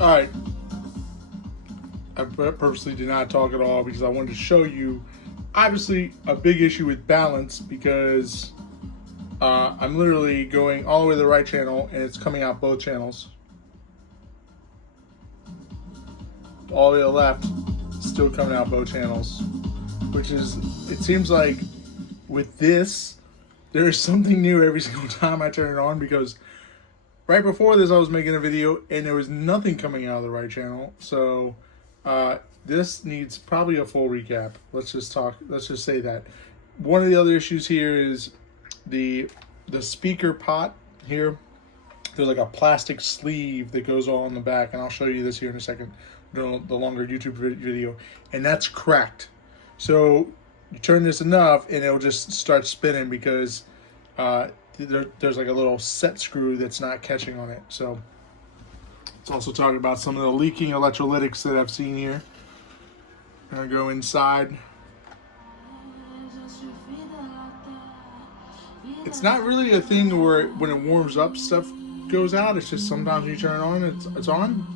Alright, I purposely did not talk at all because I wanted to show you, obviously, a big issue with balance because I'm literally going all the way to the right channel and it's coming out both channels. All the way to the left, still coming out both channels. Which is, it seems like with this, there is something new every single time I turn it on, because right before this I was making a video and there was nothing coming out of the right channel. So this needs probably a full recap. Let's just say that. One of the other issues here is the speaker pot here. There's like a plastic sleeve that goes on the back, and I'll show you this here in a second, the longer YouTube video, and that's cracked. So you turn this enough and it'll just start spinning because there's like a little set screw that's not catching on it. So it's also talking about some of the leaking electrolytics that I've seen here. I'm gonna go inside. It's not really a thing where when it warms up stuff goes out. It's just sometimes when you turn it on, it's on,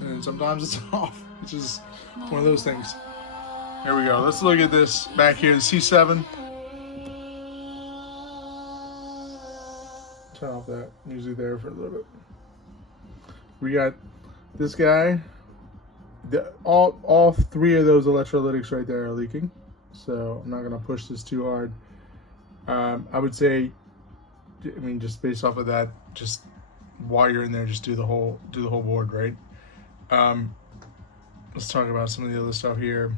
and then sometimes it's off. It's just one of those things. Here we go. Let's look at this back here, the C7. Turn off that music there for a little bit. We got this guy. All three of those electrolytics right there are leaking. So I'm not gonna push this too hard. I would say, I mean, just based off of that, just while you're in there, just do the whole board, right? Let's talk about some of the other stuff here.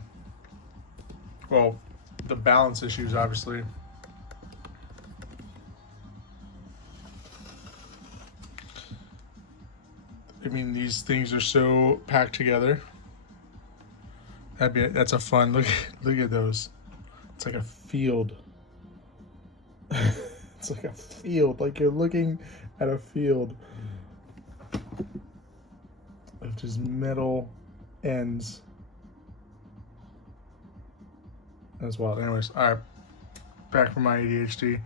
Well, the balance issues, obviously. I mean, these things are so packed together. That's a fun look. Look at those. It's like a field. It's like a field. Like you're looking at a field of just metal ends. As well. Anyways, all right. Back from my ADHD.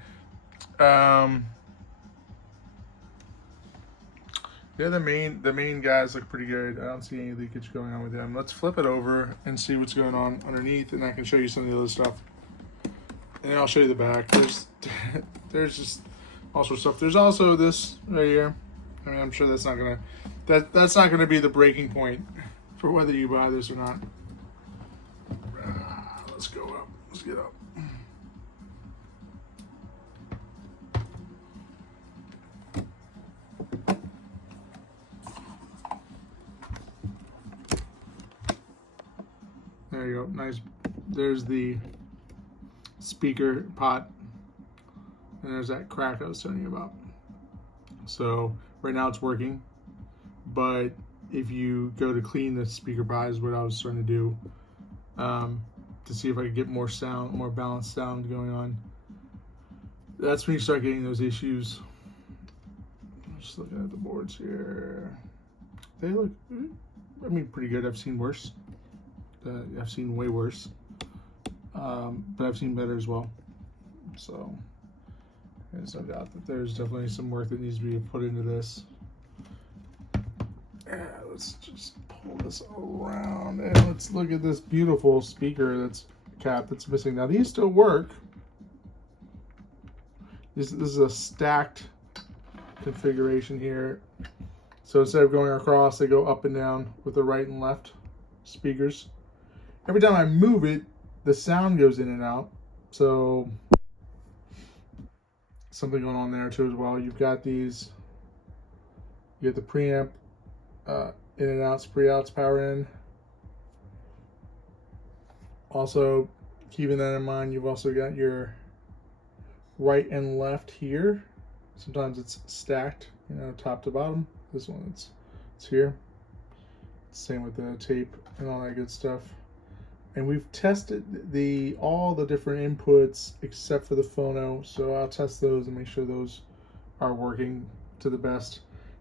Yeah, the main guys look pretty good. I don't see any leakage going on with them. Let's flip it over and see what's going on underneath, and I can show you some of the other stuff. And then I'll show you the back. There's just all sorts of stuff. There's also this right here. I mean, I'm sure that's not gonna be the breaking point for whether you buy this or not. Let's go up. Let's get up. There you go. Nice. There's the speaker pot, and there's that crack I was telling you about. So right now it's working, but if you go to clean the speaker pot, is what I was trying to do, to see if I could get more sound, more balanced sound going on. That's when you start getting those issues. Just looking at the boards here. They look, I mean, pretty good. I've seen worse. I've seen way worse. But I've seen better as well. So there's no doubt that there's definitely some work that needs to be put into this. Yeah, let's just pull this around and let's look at this beautiful speaker cap that's missing. Now these still work. This is a stacked configuration here. So instead of going across, they go up and down with the right and left speakers. Every time I move it, the sound goes in and out. So something going on there too as well. You've got these, you get the preamp in and outs, pre-outs, power in. Also, keeping that in mind, you've also got your right and left here. Sometimes it's stacked, you know, top to bottom. This one, it's here. Same with the tape and all that good stuff. And we've tested all the different inputs except for the phono, so I'll test those and make sure those are working to the best.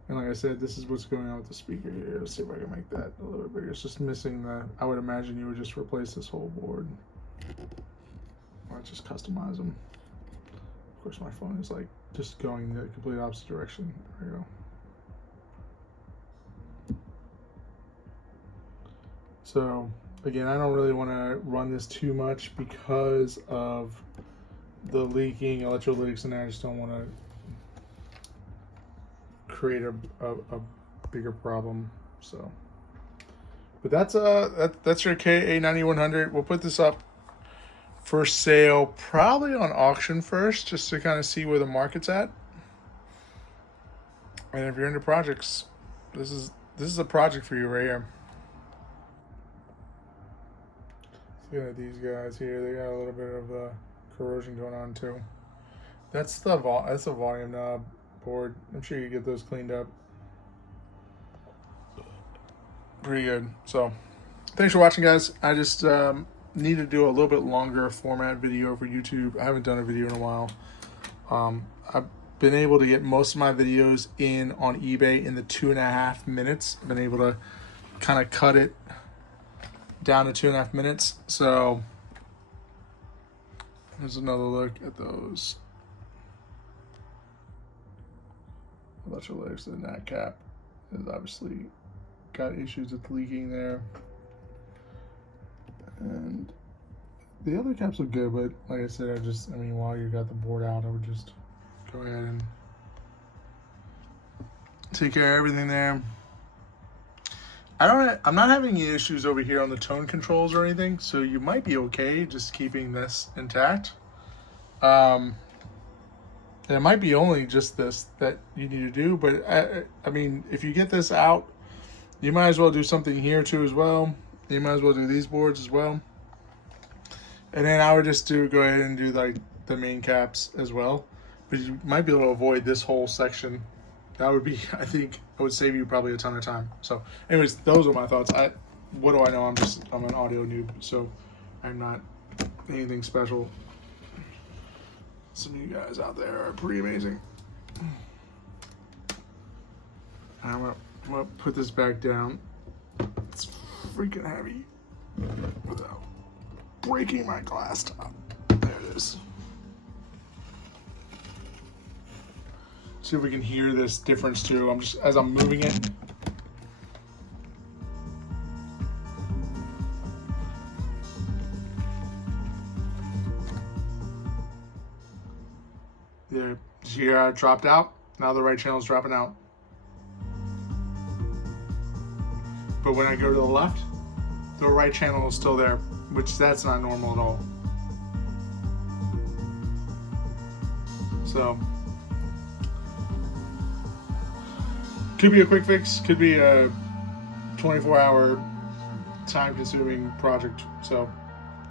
And like I said, this is what's going on with the speaker here. Let's see if I can make that a little bit bigger. It's just missing the, I would imagine you would just replace this whole board. Or just customize them. Of course, my phone is like just going the complete opposite direction. There we go. So again, I don't really want to run this too much because of the leaking electrolytics, and I just don't want to create a bigger problem. So, but that's your KA-9100. We'll put this up for sale, probably on auction first, just to kind of see where the market's at. And if you're into projects, this is a project for you right here. Look at these guys here. They got a little bit of corrosion going on too. That's the volume knob board. I'm sure you get those cleaned up. Pretty good. So, thanks for watching, guys. I just need to do a little bit longer format video for YouTube. I haven't done a video in a while. I've been able to get most of my videos in on eBay in the 2.5 minutes. I've been able to kind of cut it down to 2.5 minutes. So here's another look at those electrolytics. The nat cap is obviously got issues with leaking there, and the other caps look good, but like I said, I mean while you got the board out, I would just go ahead and take care of everything there. I'm not having any issues over here on the tone controls or anything, so you might be okay just keeping this intact. It might be only just this that you need to do, but I mean, if you get this out, you might as well do something here too as well. You might as well do these boards as well. And then I would just go ahead and do like the main caps as well. But you might be able to avoid this whole section. That would be, I think, it would save you probably a ton of time. So anyways, those are my thoughts. What do I know? I'm an audio noob, so I'm not anything special. Some of you guys out there are pretty amazing. I'm gonna put this back down. It's freaking heavy without breaking my glass top. There it is. See if we can hear this difference too. As I'm moving it. There, did you hear how it dropped out? Now the right channel is dropping out. But when I go to the left, the right channel is still there, which that's not normal at all. So, could be a quick fix, could be a 24-hour time-consuming project. So